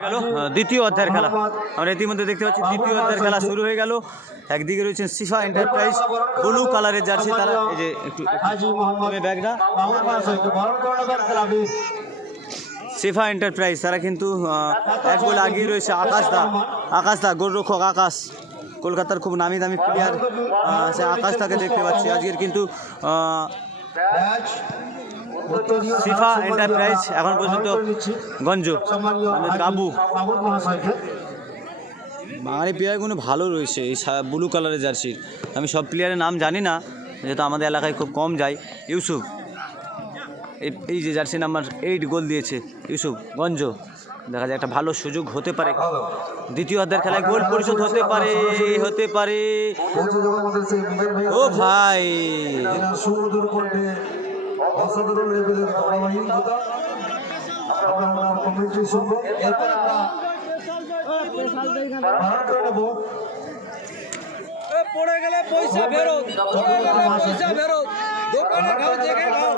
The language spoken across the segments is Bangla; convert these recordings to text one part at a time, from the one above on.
গেল দ্বিতীয় অধ্যায়ের খেলা। আমরা ইতিমধ্যে দেখতে পাচ্ছি দ্বিতীয় অধ্যায়ের খেলা শুরু হয়ে গেল। একদিকে রয়েছেন সিফা এন্টারপ্রাইজ, ব্লু কালারের জার্সি তারা, এই যে একটু ব্যাগটা সিফা এন্টারপ্রাইজ তারা কিন্তু এক গোল আগিয়ে রয়েছে। আকাশদা গোলরক্ষক আকাশ, কলকাতার খুব নামি দামি প্লেয়ার, সে আকাশদাকে দেখতে পাচ্ছি। আজকের কিন্তু সিফা এন্টারপ্রাইজ এখন পর্যন্ত গঞ্জ কাবু বাঙালি প্লেয়ারগুলো ভালো রয়েছে এই ব্লু কালারের জার্সির। আমি সব প্লেয়ারের নাম জানি না, যেহেতু আমাদের এলাকায় খুব কম যায়। ইউসুফ এই যে জার্সি নাম্বার 8 গোল দিয়েছে ইউসুফ গঞ্জ। দেখা যায় একটা ভালো সুযোগ হতে পারে, দ্বিতীয় অধ্যায়ের খেলায় গোল পরিশোধ হতে পারে। ও ভাই অসাধারণ লেভেলের ধারাবাহিকতা আমরা কমেন্ট্রি শুনবো। এরপর পড়ে গেলে পয়সা ফেরত, দোকানে খাও দেখে খাও।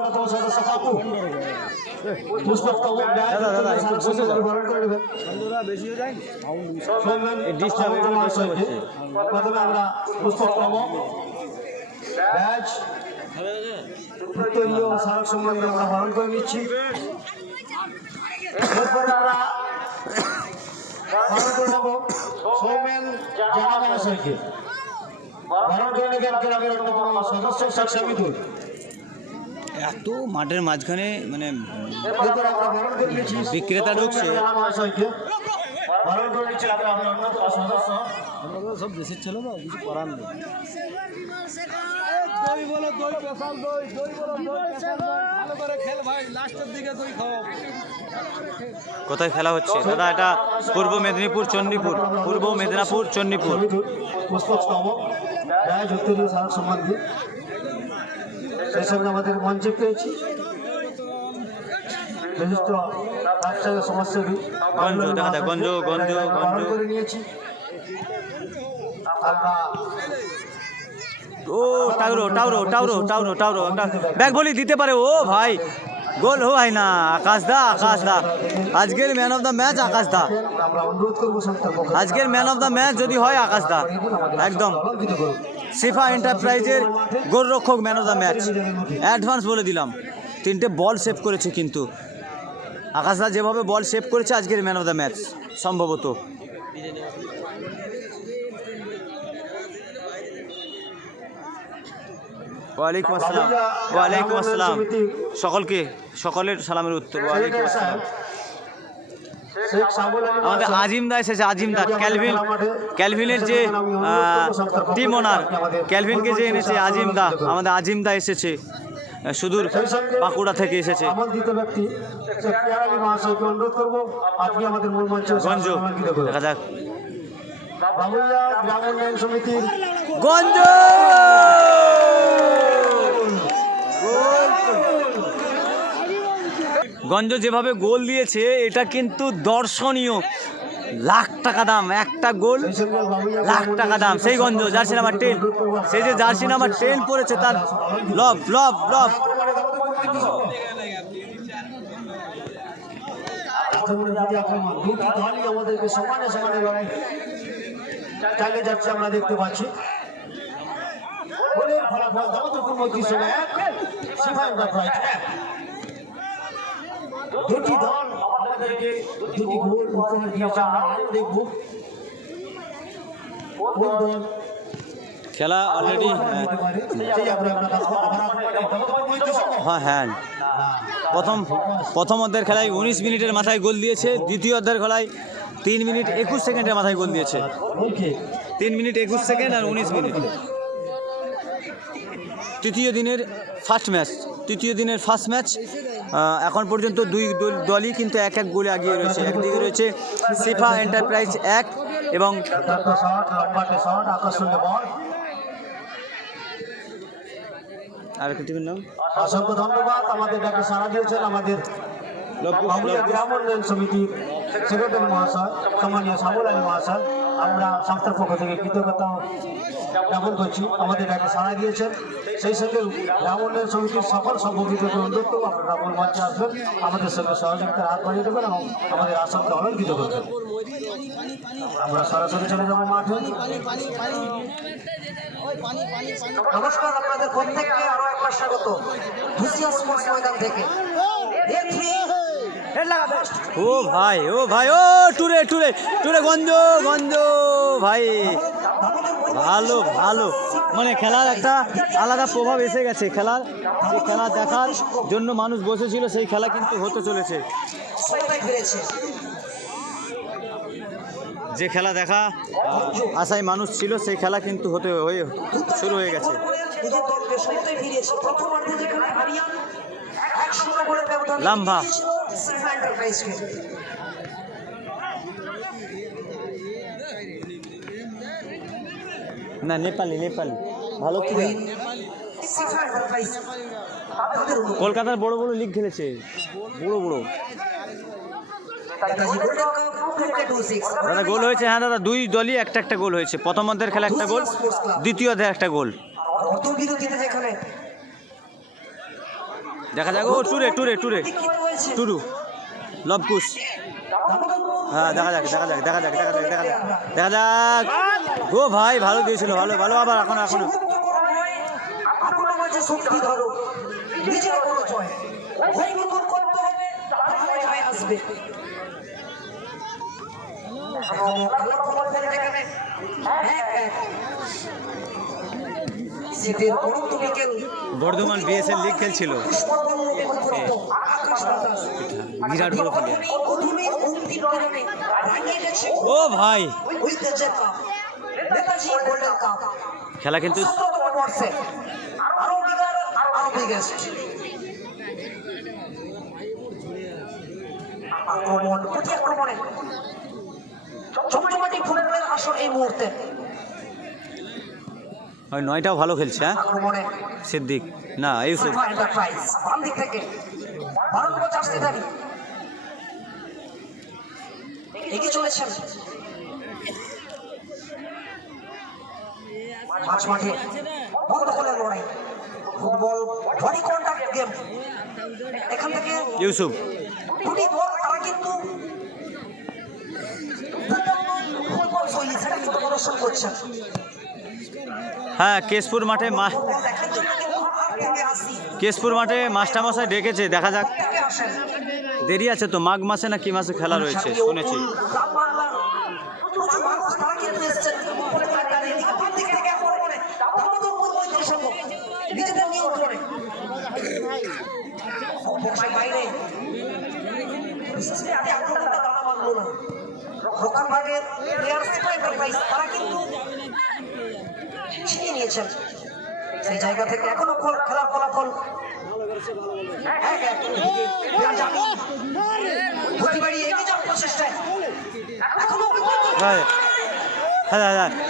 সারক সম্বন্ধে আমরা বারণ করে নিচ্ছি। এরপরে আমরা বারণ করে নেব সৌমেন জানা মহাশয়কে। বারণ করে নেবেন ক্লাবের অন্যতম সদস্য শেখ সামিদুল। এত মাঠের মাঝখানে মানে এরপর আমরা বারণ করে নিচ্ছি বিক্রেতা ঢুকছে। জানা মহাশয়কে বারণ করে নিচ্ছি ক্লাবের অন্যতম সদস্য। সব দেশের ছিল না, কিছু করার নেই। দই বলো, দই পেশাল দই, দই বলো, দই পেশাল দই। ভালো করে খেল ভাই, লাস্টের দিকে দই খাও। কোথায় খেলা হচ্ছে দাদা? এটা পূর্ব মেদিনীপুর চণ্ডীপুর, পূর্ব মেদিনীপুর চণ্ডীপুর। পুষ্পক স্তবক রায় যুক্তরীয় সারক সম্বন্ধে সেই সঙ্গে আমাদের মঞ্চে পেয়েছি বিশিষ্ট ব্যবসায়ী সমাজসেবী গঞ্জ, দেখা যায় গঞ্জ করে নিয়েছি আমরা। ও টাউরো একটা ব্যাক বলি দিতে পারে। ও ভাই গোল হো ভাই না। আকাশদা আজকের ম্যান অফ দ্য ম্যাচ আকাশদা। আমরা অনুরোধ করবো আজকের ম্যান অফ দ্য ম্যাচ যদি হয় আকাশদা, একদম সিফা এন্টারপ্রাইজের গোলরক্ষক man of the match advance বলে দিলাম। 3টে বল সেভ করেছে কিন্তু আকাশদা, যেভাবে বল সেভ করেছে আজকের ম্যান অফ দ্য ম্যাচ সম্ভবত। ওয়ালাইকুম আসসালাম সকলের সালামের উত্তর। ওয়ালাইকুম আসসালাম। আমাদের আজিমদা এসেছে, আজিমদা ক্যালভিনের যে টিম ওনার, ক্যালভিনকে যে এনেছে আজিমদা, আমাদের আজিমদা এসেছে সুদূর বাঁকুড়া থেকে এসেছে। গঞ্জ দেখা যাক গঞ্জ গঞ্জ যেভাবে গোল দিয়েছে এটা কিন্তু দর্শনীয়। লাখ টাকা দাম, একটা গোল লাখ টাকা দাম। সেই গঞ্জ জার্সি নাম্বার 10, সেই যে জার্সি নাম্বার 10 পড়েছে তার লব। আমাদেরকে সমানে লড়াই চালিয়ে যাচ্ছে আমরা দেখতে পাচ্ছি। গোলের ফলাফল দামোদরপুর মৈত্রী সেনা 1, সিফা এন্টারপ্রাইজ 1। দুটি দল আমাদেরকে দুটি গোল উপহার দিয়েছে। আমরা দেখব কোন দল খেলা অলরেডি হ্যাঁ প্রথম অর্ধের খেলায় 19 মিনিটের মাথায় গোল দিয়েছে। দ্বিতীয় অর্ধের খেলায় 3 মিনিট 21 সেকেন্ডের মাথায় গোল দিয়েছে। 3 মিনিট 21 সেকেন্ড আর 19 মিনিট। তৃতীয় দিনের ফার্স্ট ম্যাচ এখন পর্যন্ত দুই দলই কিন্তু এক গোলে আগিয়ে রয়েছে। একদিকে রয়েছে সিফা এন্টারপ্রাইজ 1 এবং আরেকটা টিমের নাম। অসংখ্য ধন্যবাদ আমাদের ডাকে সাড়া দিয়েছেন আমাদের গ্রাম উন্নয়ন সমিতির সেক্রেটারি মহাশয়, সম্মানীয় সাবুল আলী মহাশয়। আমরা সংস্থার পক্ষ থেকে কৃতজ্ঞতা জ্ঞাপন করছি আমাদের ডাকে সাড়া দিয়েছেন। সেই সঙ্গে রামনের সমিতির সকল সম্পর্কিত অনুরোধ আপনারা রামন মঞ্চে আসবেন, আমাদের সঙ্গে সহযোগিতার হাত বাড়িয়ে দেবেন এবং আমাদের আসনকে অলঙ্কিত করবেন। আমরা সরাসরি চলে যাবো মাঠে। নমস্কার, আপনাদের প্রত্যেককে আরো একবার স্বাগত ধুসিয়া স্পোর্টস ময়দান থেকে। ও ভাই ও ভাই ও টুরে টুরে টুরে গঞ্জ গঞ্জ ভাই, ভালো ভালো, মানে খেলার একটা আলাদা প্রভাব এসে গেছে। খেলার যে খেলা দেখার জন্য মানুষ বসেছিল সেই খেলা কিন্তু হতে চলেছে। যে খেলা দেখা আশায় মানুষ ছিল সেই খেলা কিন্তু হয়ে শুরু হয়ে গেছে। লাম্বা না, নেপালি নেপালি ভালো ছিল। কলকাতার বড় বড় লিগ খেলেছে, বড় বড়। দাদা গোল হয়েছে? হ্যাঁ দাদা, দুই দলই একটা একটা গোল হয়েছে। প্রথম অর্ধের খেলা একটা গোল, দ্বিতীয় অর্ধে একটা গোল। দেখা যাক। ও টুরে টুরে টুরে টুরু লবকুশ। হ্যাঁ দেখা যাক দেখা যাক দেখা যাক দেখা যাক দেখা যাক দেখা যাক। ও ভাই ভালো দিয়েছিল, ভালো ভালো। আবার এখনো এখনো বর্ধমান বিএসএল লিগ খেলছিল, বিরাট বড় প্লেয়ার। ও ভাই খেলা কিন্তু এই মুহূর্তে ওই নয়টাও ভালো খেলছে। হ্যাঁ সিদ্দিক না ইউসুফ। এগিয়ে চলেছেন মাঝ মাঠে বল দখলের লড়াই, ফুটবল বডি কন্টাক্ট গেম। এখান থেকে ইউসুফ দুটি দল তারা কিন্তু ফুটবল শৈলী সেটা কিন্তু প্রদর্শন করছেন। হ্যাঁ কেশপুর মাঠে দেখার জন্য কিন্তু হাত থেকে আসি কেশপুর মাঠে মাস্টারমশাই ডেকেছে, দেখা যাক। থেকে আসেন। দেরি আছে তো, মাঘ মাসে না কি মাসে খেলা রয়েছে শুনেছি। গ্রাম বাংলার প্রচুর মানুষ তারা কিন্তু এসেছেন এদিকে বাম দিক থেকে একেবারে দামোদর মৈত্রী সংঘ নিজেদের নিয়ন্ত্রণে বক্সের বাইরে বিশেষ করে আগে আক্রমণটা দানা মানলো না। দোকান ভাগের প্লেয়ার এন্টারপ্রাইজ তারা কিন্তু ছিনিয়ে নিয়েছেন সেই জায়গা থেকে। এখনো খেলার ফলাফল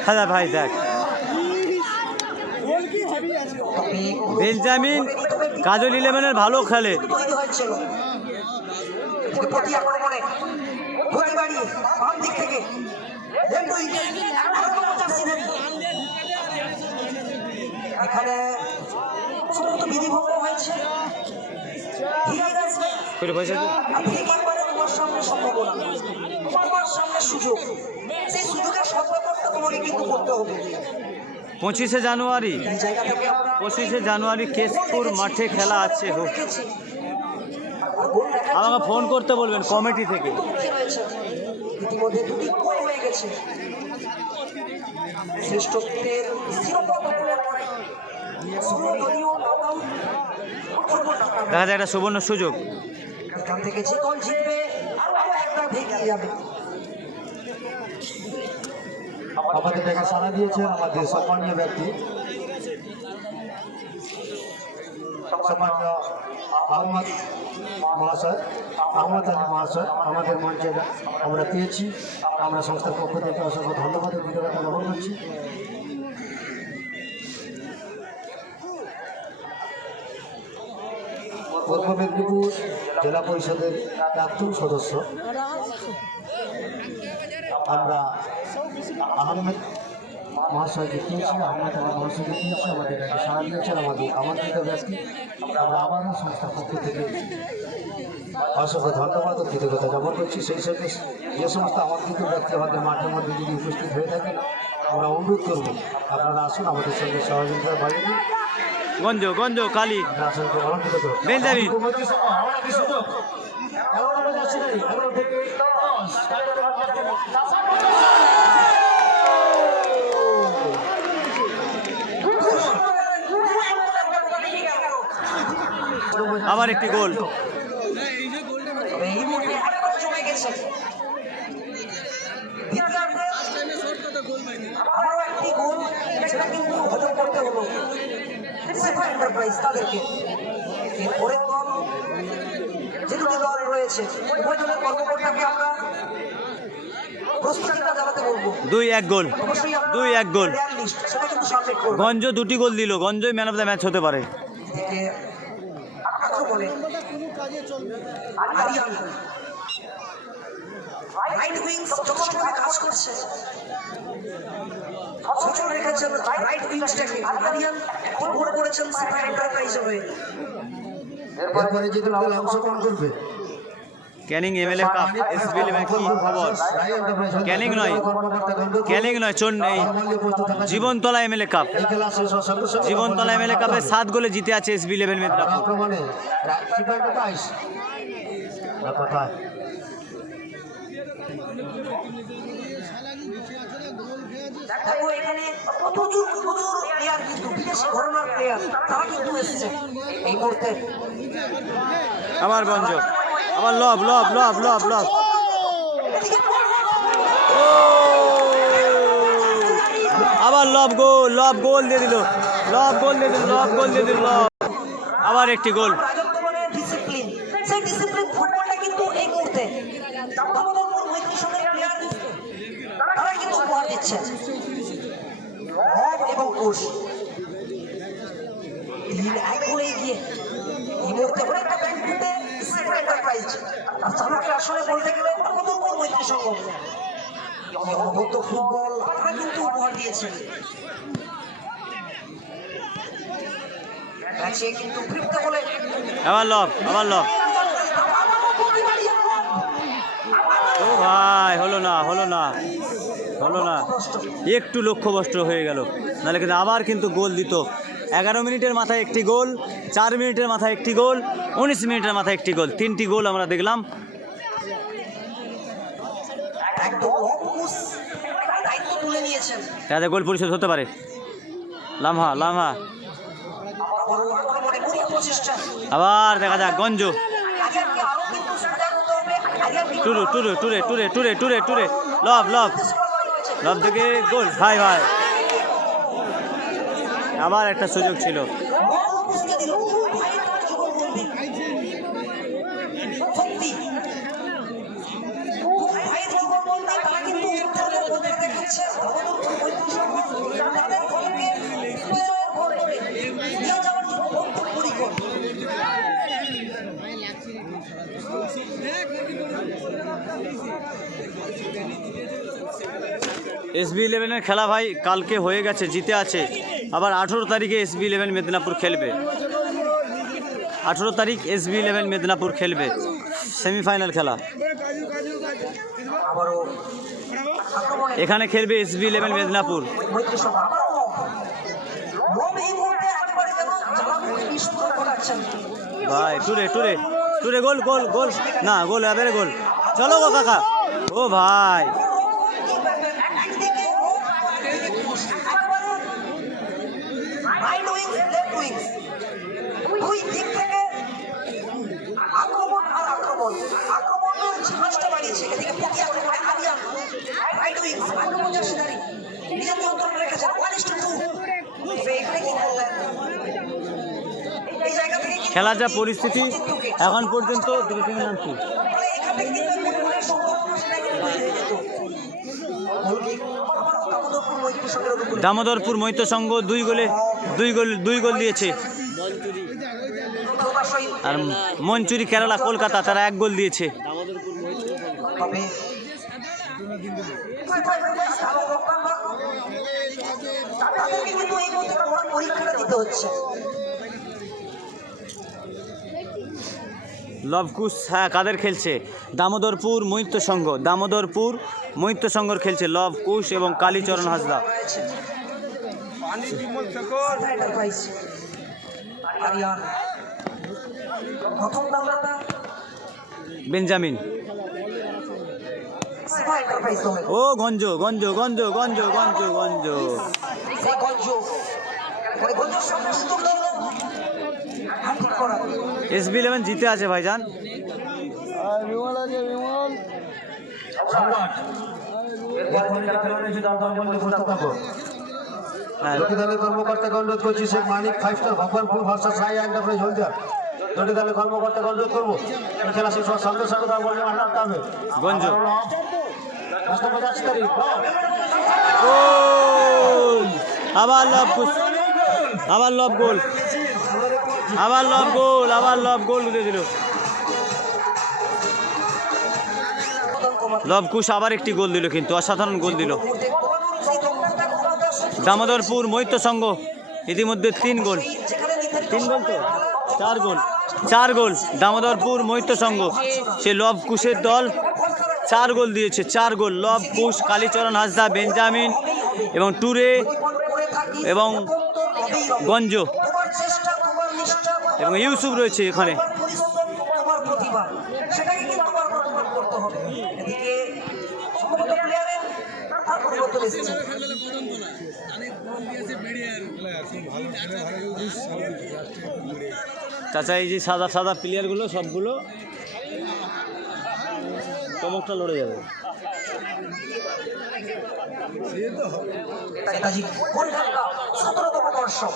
হ্যাঁ ভাই দেখ, বেঞ্জামিন কাজল 11-এর ভালো খেলে। এখানে সমস্ত বিধিভঙ্গ হয়েছে। তোমার সামনে সম্ভাবনা, তোমার সামনে সুযোগ, সেই সুযোগের সদ্ব্যবহারটা তোমাকে কিন্তু করতে হবে। 25শে জানুয়ারি কেশপুর মাঠে খেলা আছে। হোক, আমাকে ফোন করতে বলবেন কমিটি থেকে। ইতিমধ্যে দুটি গোল হয়ে গেছে। শ্রেষ্ঠত্বের শিরোপা দখলের লড়াই, দেখা যায় একটা সুবর্ণ সুযোগ। এখান থেকে যে দল জিতবে আরো একটা এগিয়ে যাবে। আমাদের দেখা সাড়া দিয়েছেন আমাদের সম্মানীয় ব্যক্তি সম্মানীয় আহমদ মহাশয়, আহমদ আলী মহাশয় আমাদের মঞ্চে আমরা পেয়েছি। আমরা সংস্থার পক্ষ থেকে অসংখ্য ধন্যবাদ ও কৃতজ্ঞতা জ্ঞাপন করছি। পূর্ব মেদিনীপুর জেলা পরিষদের প্রাক্তন সদস্য আমরা আহমেদ মহাশয়কে দিয়েছি, আমরা তারা মহাশয়কে দিয়েছি, আমাদের ডাকে সাড়া দিয়েছেন, আমাদের আমন্ত্রিত ব্যক্তি। আমরা আবারও সংস্থার পক্ষ থেকে অসংখ্য ধন্যবাদ ও কৃতজ্ঞতা জ্ঞাপন করছি। সেই সাথে যে সমস্ত আমন্ত্রিত ব্যক্তি আমাদের মাঠের মধ্যে যদি উপস্থিত হয়ে থাকেন, আমরা অনুরোধ করব আপনারা আসুন, আমাদের সঙ্গে সহযোগিতা বাড়িয়ে দিন, গঞ্জ গঞ্জ কালী আসনকে অলঙ্কৃত করুন। বেঞ্জামিন। আবার একটি গোল। এই মুহূর্তে আরেকবার জমে গেছে। দ্বিতীয়ার্ধে আবারও একটি গোল, সেটা কিন্তু হজম করতে হলো সিফা এন্টারপ্রাইজ তাদেরকে। এরপরে দল, যে দুটি দল রয়েছে, উভয় দলের কর্মকর্তাকে আমরা প্রস্তুতিটা জানাতে বলবো। 2-1 গোল, অবশ্যই আপনারা 2-1 গোল। প্লেয়ার লিস্ট সেটা কিন্তু সাবমিট করবেন। গঞ্জ 2টি গোল দিল, গঞ্জই ম্যান অফ দ্য ম্যাচ হতে পারে। এদিকে আক্রমণে আরিয়ান রাইট উইংস যথেষ্টভাবে কাজ করছে। সচল রেখেছেন রাইট উইংসটাকে। আরিয়ান একটি গোল করেছেন সিফা এন্টারপ্রাইজের হয়ে। এরপরে যে দল অংশগ্রহণ করবে ক্যানিং এমএলএ কাপ SB11 কি খবর? ক্যানিং নয়, ক্যানিং নয়, এই Jibantala MLA cup. Jibantala MLA কাপে 7 গোলে জিতে আছে SB11 মেদিনীপুর। আক্রমণে সিফা এন্টারপ্রাইজ কোথায় দেখো এখানে প্রচুর প্লেয়ার, কিন্তু বিদেশি ঘরানার প্লেয়ার, তারা কিন্তু এসেছে এই মুহূর্তে। আবার গঞ্জ, আবার লব লব লব লব লব। আবার লব গোল দিয়ে দিল, লব গোল দিয়ে দিল, লব গোল দিয়ে দিল, লব। আবার একটি গোল। রাজত্ববানের ডিসিপ্লিন, সেই ডিসিপ্লিন ফুটবলটা কিন্তু এই মুহূর্তে দামোদরপুর মৈত্রী সংঘের প্লেয়ার তারা কিন্তু উপহার দিচ্ছে। রব এবং কোষ 3-1 গোলে এগিয়ে এই মুহূর্তে অনেকটা ব্যাংকুতে সিফা এন্টারপ্রাইজ। আর তাদেরকে আসলে বলতে গেলে দামোদরপুর মৈত্রী সংঘ অনবদ্য ফুটবল তারা কিন্তু উপহার দিয়েছে। ম্যাচে কিন্তু ফিরতে হলে আবার লব, আবার লব। ও ভাই, হলো না, হলো না, হলো না। একটু লক্ষ্যভ্রষ্ট হয়ে গেল, নাহলে কিন্তু আবার কিন্তু গোল দিত। 11 মিনিটের মাথায় একটি গোল, 4 মিনিটের মাথায় একটি গোল, 19 মিনিটের মাথায় একটি গোল, 3টি গোল আমরা দেখলাম। একদম অপুস দায়িত্ব তুলে নিয়েছেন। তাতে গোল পরিশোধ হতে পারে। লামহা লামহা, বড় আক্রমণে বুড়িয়া প্রচেষ্টা। আবার দেখা যাক গঞ্জ। আরিয়ানকে আরো কিন্তু সজাগ হতে হবে। আরিয়ানকে টুরে টুরে টুরে টুরে টুরে টুরে টুরে লব লব লব থেকে গোল। ভাই ভাই, আবার একটা সুযোগ ছিল। অপুসকে দিল। ভাই তার জীবন বলবে সত্যি ভাই জীবন বলবে। তারা কিন্তু উত্তরের মধ্যে দেখাচ্ছে দামোদরপুর মৈত্রী সংঘ তাদের ফলকে বিজয়ের ঘর করে নিয়ে যাওয়ার জন্য বদ্ধপরিকর। SB11 খেলা ভাই কালকে হয়ে গেছে, জিতে আছে। আবার 18 তারিখে SB11 মেদিনীপুর খেলবে। 18 তারিখ SB11 মেদিনীপুর খেলবে সেমিফাইনাল খেলা। আবারও আক্রমণে এখানে খেলবে SB11 মেদিনীপুর। মৈত্রী সংঘ আবারও রব এই মুহূর্তে একেবারে যেন জ্বালামুখী বিস্ফোরণ ঘটাচ্ছেন। ভাই টুরে টুরে টুরে গোল গোল গোল না, গোল এবারে গোল। চলো গো কাকা। ও ভাই, একদিকে রব, একদিকে কোষ। একেবারে রাইট উইংস, লেফট উইংস, দুই দিক থেকে আক্রমণ আর আক্রমণ। আক্রমণের ঝাঁজটা বাড়িয়েছে। এদিকে প্রতি আক্রমণে আরিয়ান রাইট উইংস আক্রমণজারী নিজের নিয়ন্ত্রণ রেখেছেন 1:2। এখানে কি করলেন? এই জায়গা থেকে কিন্তু খেলা যা পরিস্থিতি এখন পর্যন্ত দুটো টিমের নাম কি? তাহলে এখান থেকে কিন্তু গোলের সম্ভাবনা সেটা কিন্তু তৈরি হয়ে যেত। গোলকিক দামোদরপুর মৈত্রী সংঘের অনুকূলে। দামোদরপুর মৈত্র সংঘ 2 গোল দিয়েছে। প্রকাশই আর মঞ্চুরি কেরালা কলকাতা তারা 1 গোল দিয়েছে। তবে তাদেরকে কিন্তু এই মধ্যে পরীক্ষাটা দিতে হচ্ছে। লবকুশ, হ্যাঁ কাদের খেলছে? দামোদরপুর মৈত্য সংঘ, দামোদরপুর মৈত্য সংঘর খেলছে লবকুশ এবং কালীচরণ হাসদা। প্রথম দামটা বেঞ্জামিন। সিভা এন্টারপ্রাইজ দলের। ও গঞ্জ গঞ্জ গঞ্জ গঞ্জ গঞ্জ গঞ্জ সেই গঞ্জ মানে গঞ্জের সামনে সুযোগ ছিল হ্যাট্রিক করার। SB11 জিতে আছে ভাইজান। বিমল আছে, বিমল। সম্রাট এরপরে খেলোয়াড় এসে দল বলতে প্রস্তুত থাকো। হ্যাঁ দুটি দলের কর্মকর্তাকে অনুরোধ করছি, শেখ মানিক 5 স্টার ভগবানপুর ভার্সাস রায় এন্টারপ্রাইজ হলদিয়া। দুটি দলের কর্মকর্তাকে অনুরোধ করবো এই খেলা শেষ হওয়ার সঙ্গে সঙ্গে তার বলতে মাঠে নামতে হবে। গঞ্জ। দশ নম্বর যাচ্ছে তারিখ গোল, আবার লবকুশ, আবার লব গোল, আবার লব গোল, আবার লব গোল উঠে দিল। লবকুশ আবার একটি গোল দিল, কিন্তু অসাধারণ গোল দিল। দামোদরপুর মৈত্য সংঘ ইতিমধ্যে 3 গোল, 3 গোল তো 4 গোল, 4 গোল। দামোদরপুর মৈত্য সংঘ সে লবকুশের দল 4 গোল দিয়েছে, 4 গোল। লবকুশ, কালীচরণ হাসদা, বেঞ্জামিন এবং টুরে এবং গঞ্জ এবং ইউসুফ রয়েছে এখানে। সেটাকে কিন্তু প্রমাণ করতে হবে। এদিকে সমস্ত প্লেয়ারের পরিবর্তন এসেছে। চাচা এই যে সাদা সাদা প্লেয়ারগুলো সবগুলো চমকটা লড়ে যাবে। নেতাজি কলকাতা 17তম দর্শক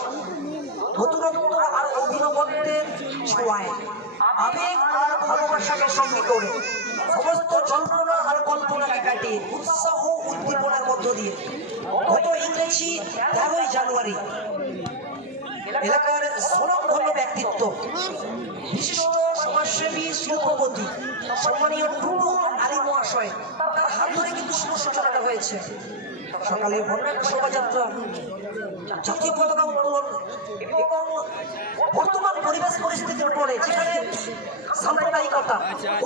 নতুনত্ব আর অভিনবত্বের ছোঁয়ায় আবেগ আর ভালোবাসাকে সঙ্গে করে সমস্ত যন্ত্রণা আর কল্পনাকে কাটিয়ে উৎসাহ উদ্দীপনার মধ্য দিয়ে গত ইংরেজি 13ই জানুয়ারি এলাকার স্বনামধন্য ব্যক্তিত্ব বিশিষ্ট সমাজসেবী শিল্পপতি সম্মানীয় টুটু আলী মহাশয় তার হাত ধরে কিন্তু শুভ সূচনাটা হয়েছে। সকালে বর্ণাঢ্য শোভাযাত্রা, জাতীয় পতাকা উত্তোলন এবং বর্তমান পরিবেশ পরিস্থিতির উপরে যেখানে সাম্প্রদায়িকতা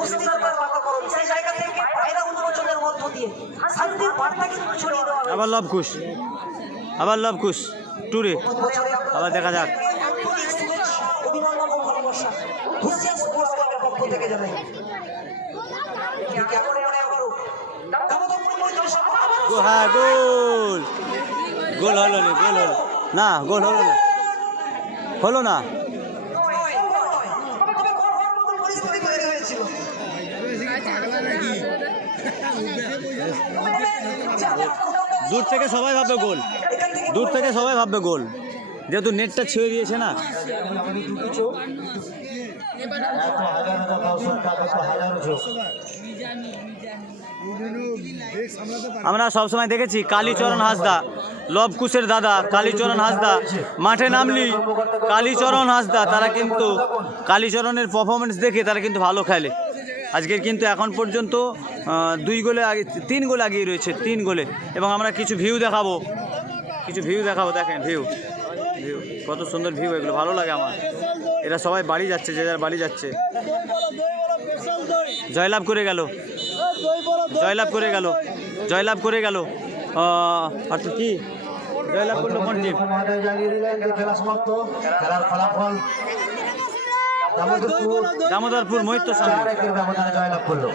অস্থিরতার বাতাবরণ, সেই জায়গা থেকে পায়রা উন্মোচনের মধ্য দিয়ে শান্তির বার্তা কিন্তু ছড়িয়ে দেওয়া হয়েছে। আবার লবকুশ, আবার লবকুশ টুরে, আবার দেখা যাক। অভিনন্দন ও ভালোবাসা হুসিয়ান স্পোর্টস ক্লাবের পক্ষ থেকে জানাই। হ্যাঁ গোল, গোল হলো না, গোল হলো না, গোল হলো না, হলো না। দূর থেকে সবাই ভাববে গোল, দূর থেকে সবাই ভাববে গোল, যেহেতু নেটটা ছুঁয়ে দিয়েছে না। আমরা সবসময় দেখেছি কালীচরণ হাসদা, লবকুশের দাদা কালীচরণ হাসদা মাঠে নামলি কালীচরণ হাসদা তারা কিন্তু কালীচরণের পারফরমেন্স দেখে তারা কিন্তু ভালো খেলে। আজকের কিন্তু এখন পর্যন্ত 2 গোলে আগে, 3 গোল আগিয়ে রয়েছে, 3 গোলে। এবং আমরা কিছু ভিউ দেখাবো, কিছু ভিউ দেখাবো। দেখেন ভিউ, ভিউ কত সুন্দর ভিউ, এগুলো ভালো লাগে আমার। এরা সবাই বাড়ি যাচ্ছে, যে যার বাড়ি যাচ্ছে। জয়লাভ করে গেল, জয়লাভ করে গেল, জয়লাভ করে গেল। অর্থাৎ কি জয়লাভ করলো কোন টিম? খেলা সমাপ্ত, খেলার ফলাফল দামোদরপুর দামোদরপুর মৈত্য সংঘ 4-1 ব্যবধানে জয়লাভ করলো।